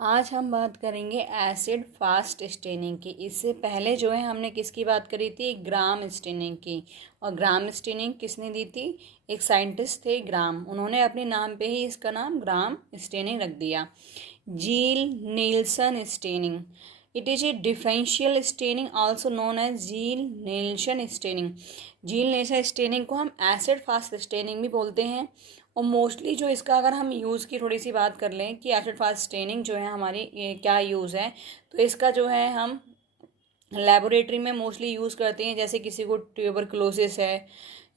आज हम बात करेंगे एसिड फास्ट स्टेनिंग की। इससे पहले जो है हमने किसकी बात करी थी, ग्राम स्टेनिंग की। और ग्राम स्टेनिंग किसने दी थी, एक साइंटिस्ट थे ग्राम, उन्होंने अपने नाम पे ही इसका नाम ग्राम स्टेनिंग रख दिया। Ziehl Neelsen staining, it is a differential staining also known as Ziehl Neelsen staining. Ziehl Neelsen staining को हम एसिड फास्ट स्टेनिंग भी बोलते हैं। और मोस्टली जो इसका अगर हम यूज़ की थोड़ी सी बात कर लें कि एसिड फास्ट स्टेनिंग जो है हमारी ये क्या यूज़ है, तो इसका जो है हम लेबोरेटरी में मोस्टली यूज़ करते हैं। जैसे किसी को ट्यूबरकुलोसिस है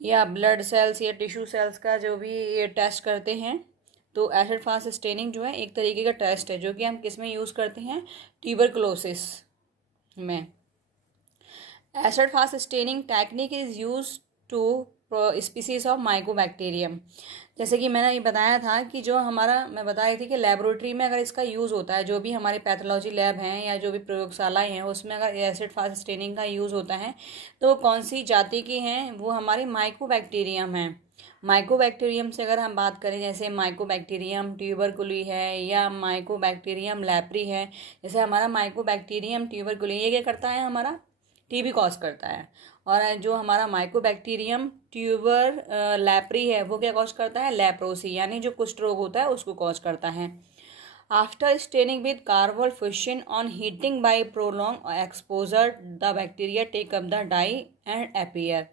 या ब्लड सेल्स या टिश्यू सेल्स का जो भी ये टेस्ट करते हैं, तो एसिड फास्ट स्टेनिंग जो है एक तरीके का टेस्ट है जो कि हम किस में यूज़ करते हैं, ट्यूबरकुलोसिस में। Acid fast staining technique is use to species of mycobacterium. जैसे कि मैंने ये बताया था कि जो हमारा, मैं बता रही थी कि लेबोरेटरी में अगर इसका यूज़ होता है, जो भी हमारे पैथोलॉजी लैब हैं या जो भी प्रयोगशालाएं हैं उसमें अगर एसिड फास्ट स्टेनिंग का यूज़ होता है तो वो कौन सी जाति की हैं, वो हमारे माइकोबैक्टीरियम हैं। माइकोबैक्टीरियम से अगर हम बात करें, जैसे माइकोबैक्टीरियम ट्यूबरकुली है या माइकोबैक्टीरियम लैप्री है। जैसे हमारा माइकोबैक्टीरियम ट्यूबरकुली ये क्या करता है, हमारा टीबी कॉज करता है। और जो हमारा माइकोबैक्टीरियम ट्यूबर लैप्री है वो क्या कॉज करता है, लेप्रोसी, यानी जो कुष्ठ रोग होता है उसको कॉज करता है। After staining with carbol fuchsin on heating by prolong exposure the bacteria take up the dye and appear.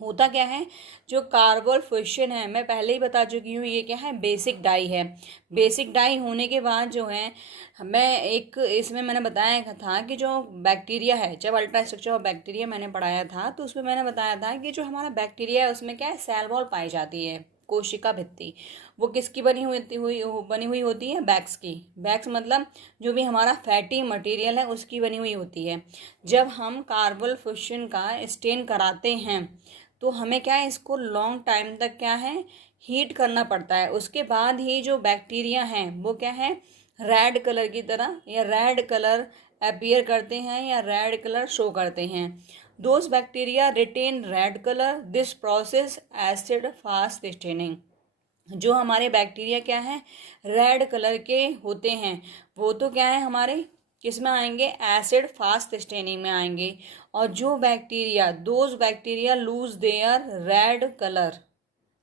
होता क्या है, जो कार्बोल फिशन है, मैं पहले ही बता चुकी हूँ, ये क्या है, बेसिक डाई है। बेसिक डाई होने के बाद जो है, मैं एक इसमें मैंने बताया था कि जो बैक्टीरिया है, जब अल्ट्रा स्ट्रक्चर ऑफ बैक्टीरिया मैंने पढ़ाया था तो उसमें मैंने बताया था कि जो हमारा बैक्टीरिया है उसमें क्या है, सेल वॉल पाई जाती है, कोशिका भित्ति। वो किसकी बनी हुई होती है, बैक्स की। बैक्स मतलब जो भी हमारा फैटी मटेरियल है उसकी बनी हुई होती है। जब हम कार्बोल फिशन का स्टेन कराते हैं तो हमें क्या है, इसको लॉन्ग टाइम तक क्या है, हीट करना पड़ता है। उसके बाद ही जो बैक्टीरिया हैं वो क्या है, रेड कलर की तरह या रेड कलर अपीयर करते हैं या रेड कलर शो करते हैं। Those bacteria retain red colour, this process acid fast staining. जो हमारे बैक्टीरिया क्या है, रेड कलर के होते हैं, वो तो क्या है हमारे किस में आएंगे, एसिड फास्ट स्टेनिंग में आएंगे। और जो bacteria, those bacteria lose their red colour,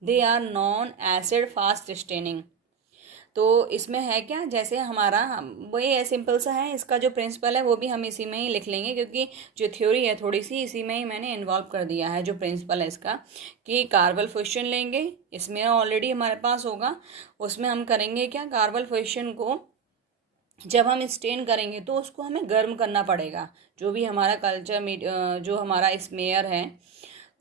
they are non acid fast staining. तो इसमें है क्या, जैसे हमारा वही है, सिंपल सा है, इसका जो प्रिंसिपल है वो भी हम इसी में ही लिख लेंगे, क्योंकि जो थ्योरी है थोड़ी सी इसी में ही मैंने इन्वॉल्व कर दिया है। जो प्रिंसिपल है इसका कि कार्बल फिशन लेंगे, इसमें ऑलरेडी हमारे पास होगा, उसमें हम करेंगे क्या, कार्बल फिशन को जब हम स्टेन करेंगे तो उसको हमें गर्म करना पड़ेगा। जो भी हमारा कल्चर जो हमारा स्मेयर है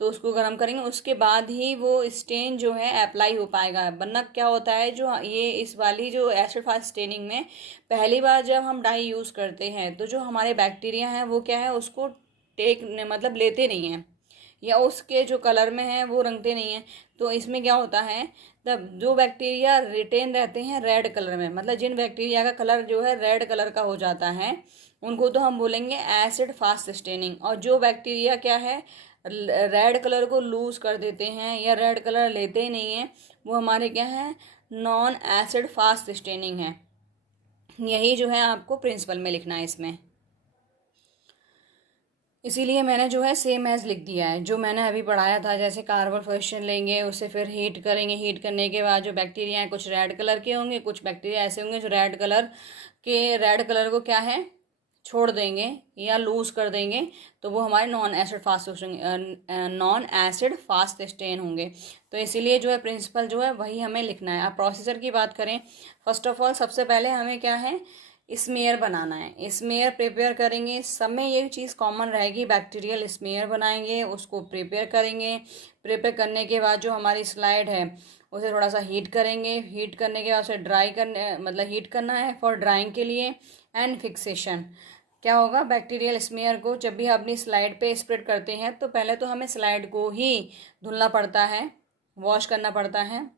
तो उसको गर्म करेंगे, उसके बाद ही वो स्टेन जो है अप्लाई हो पाएगा। वरना क्या होता है, जो ये इस वाली जो एसिड फास्ट स्टेनिंग में पहली बार जब हम डाई यूज़ करते हैं तो जो हमारे बैक्टीरिया हैं वो क्या है, उसको मतलब लेते नहीं हैं, या उसके जो कलर में है वो रंगते नहीं हैं। तो इसमें क्या होता है, तब जो बैक्टीरिया रिटेन रहते हैं रेड कलर में, मतलब जिन बैक्टीरिया का कलर जो है रेड कलर का हो जाता है उनको तो हम बोलेंगे एसिड फास्ट स्टेनिंग। और जो बैक्टीरिया क्या है, रेड कलर को लूज कर देते हैं या रेड कलर लेते ही नहीं हैं, वो हमारे क्या है, नॉन एसिड फास्ट स्टेनिंग है। यही जो है आपको प्रिंसिपल में लिखना है इसमें। इसीलिए मैंने जो है सेम एज लिख दिया है जो मैंने अभी पढ़ाया था। जैसे कार्बन फिशन लेंगे, उसे फिर हीट करेंगे, हीट करने के बाद जो बैक्टीरिया हैं कुछ रेड कलर के होंगे, कुछ बैक्टीरिया ऐसे होंगे जो रेड कलर को क्या है, छोड़ देंगे या लूज कर देंगे, तो वो हमारे नॉन एसिड फास्ट स्टेन होंगे। तो इसीलिए जो है प्रिंसिपल जो है वही हमें लिखना है। अब प्रोसीजर की बात करें, फर्स्ट ऑफ ऑल सबसे पहले हमें क्या है, स्मेयर बनाना है। स्मेयर प्रिपेयर करेंगे, सब में ये चीज़ कॉमन रहेगी, बैक्टीरियल स्मेयर बनाएंगे, उसको प्रिपेयर करेंगे। प्रिपेयर करने के बाद जो हमारी स्लाइड है उसे थोड़ा सा हीट करेंगे, हीट करने के बाद उसे ड्राई करने, मतलब हीट करना है फॉर ड्राइंग के लिए। एंड फिक्सेशन क्या होगा, बैक्टीरियल स्मेयर को जब भी अपनी स्लाइड पे स्प्रेड करते हैं तो पहले तो हमें स्लाइड को ही धुलना पड़ता है, वॉश करना पड़ता है।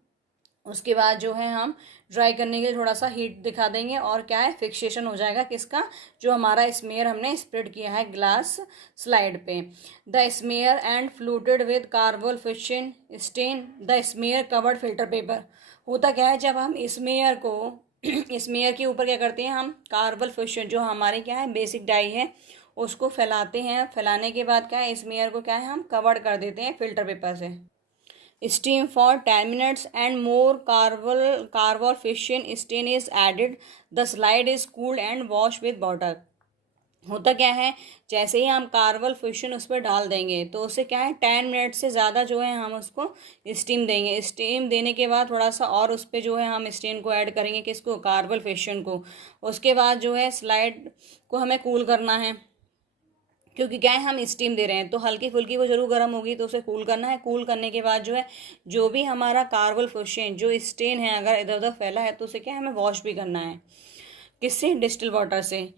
उसके बाद जो है हम ड्राई करने के लिए थोड़ा सा हीट दिखा देंगे और क्या है, फिक्सेशन हो जाएगा किसका, जो हमारा स्मेयर हमने स्प्रेड किया है ग्लास स्लाइड पे। The smear and fluted with carbol fission stand the smear covered filter paper. होता क्या है, जब हम स्मेयर को स्मीयर के ऊपर क्या करते हैं हम, कार्बन फिशन जो हमारे क्या है बेसिक डाई है उसको फैलाते हैं। फैलाने के बाद क्या है स्मीयर को क्या है हम कवर कर देते हैं फिल्टर पेपर से। Steam for 10 minutes and more carbol fuchsin stain is added, the slide is cooled and wash with water. होता क्या है, जैसे ही हम कार्बल फिशन उस पर डाल देंगे तो उससे क्या है 10 मिनट से ज़्यादा जो है हम उसको स्टीम देंगे। स्टीम देने के बाद थोड़ा सा और उस पर जो है हम स्टेन को ऐड करेंगे, किसको, कार्बल फिशन को। उसके बाद जो है स्लाइड को हमें कूल करना है, क्योंकि क्या है हम स्टीम दे रहे हैं तो हल्की फुल्की वो जरूर गर्म होगी, तो उसे कूल करना है। कूल करने के बाद जो है जो भी हमारा कार्बल फिशन जो स्टेन है अगर इधर उधर फैला है तो उसे क्या है हमें वॉश भी करना है, किससे, डिस्टिल वाटर से।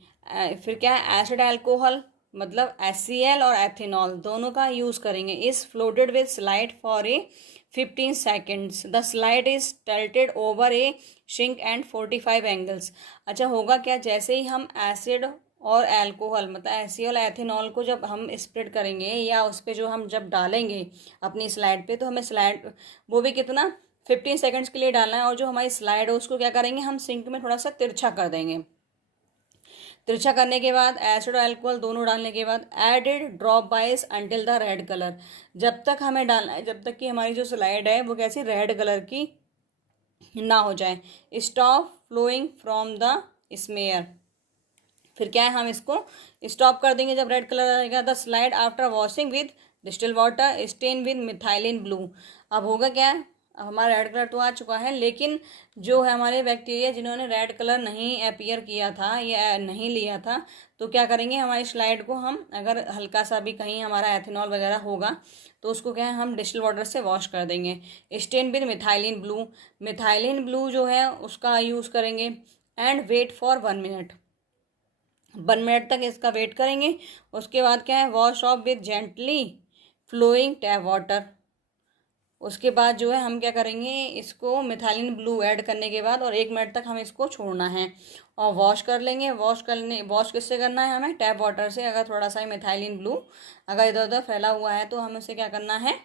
फिर क्या है एसिड अल्कोहल मतलब HCl और एथेनॉल दोनों का यूज़ करेंगे। इस floated with slide for a 15 seconds, the slide is tilted over a sink and 45 angles. अच्छा होगा क्या, जैसे ही हम एसिड और अल्कोहल मतलब HCl एथेनॉल को जब हम स्प्रेड करेंगे या उस पर जो हम जब डालेंगे अपनी स्लाइड पे, तो हमें स्लाइड वो भी कितना 15 seconds के लिए डालना है। और जो हमारी स्लाइड है उसको क्या करेंगे हम सिंक में थोड़ा सा तिरछा कर देंगे। तिरछा करने के बाद एसिड और अल्कोहल दोनों डालने के बाद एडेड ड्रॉप बाइस अंटिल द रेड कलर, जब तक हमें डालना है जब तक कि हमारी जो स्लाइड है वो कैसी रेड कलर की ना हो जाए। Stop flowing from the smear, फिर क्या है हम इसको स्टॉप कर देंगे जब रेड कलर आएगा। The slide after washing with distil water stain with methylene blue. अब होगा क्या है, अब हमारा रेड कलर तो आ चुका है, लेकिन जो है हमारे बैक्टीरिया जिन्होंने रेड कलर नहीं अपीयर किया था या नहीं लिया था, तो क्या करेंगे हमारी स्लाइड को हम अगर हल्का सा भी कहीं हमारा एथेनॉल वगैरह होगा तो उसको क्या है हम डिस्टिल वाटर से वॉश कर देंगे। Stain with methylene blue, methylene blue जो है उसका यूज़ करेंगे। And wait for 1 minute, 1 minute तक इसका वेट करेंगे। उसके बाद क्या है wash off with gently flowing tap water. उसके बाद जो है हम क्या करेंगे इसको मिथाइलिन ब्लू ऐड करने के बाद और 1 मिनट तक हम इसको छोड़ना है और वॉश कर लेंगे। वॉश किससे करना है हमें, टैप वाटर से। अगर थोड़ा सा ही मिथाइलिन ब्लू अगर इधर उधर फैला हुआ है तो हमें उसे क्या करना है,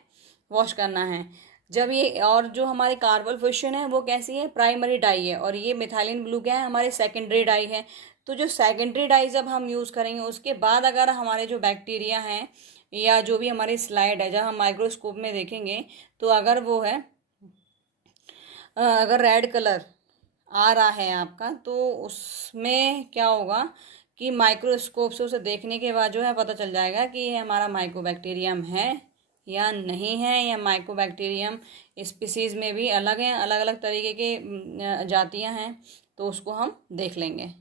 वॉश करना है। जब ये और जो हमारी कार्बल फिशन है वो कैसी है, प्राइमरी डाई है, और ये मिथाइलिन ब्लू क्या है हमारे सेकेंडरी डाई है। तो जो सेकेंडरी डाई जब हम यूज़ करेंगे उसके बाद अगर हमारे जो बैक्टीरिया हैं या जो भी हमारी स्लाइड है जब हम माइक्रोस्कोप में देखेंगे तो अगर वो है अगर रेड कलर आ रहा है आपका तो उसमें क्या होगा कि माइक्रोस्कोप से उसे देखने के बाद जो है पता चल जाएगा कि ये हमारा माइकोबैक्टीरियम है या नहीं है, या माइकोबैक्टीरियम स्पीसीज़ में भी अलग हैं, अलग अलग तरीके के जातियां हैं, तो उसको हम देख लेंगे।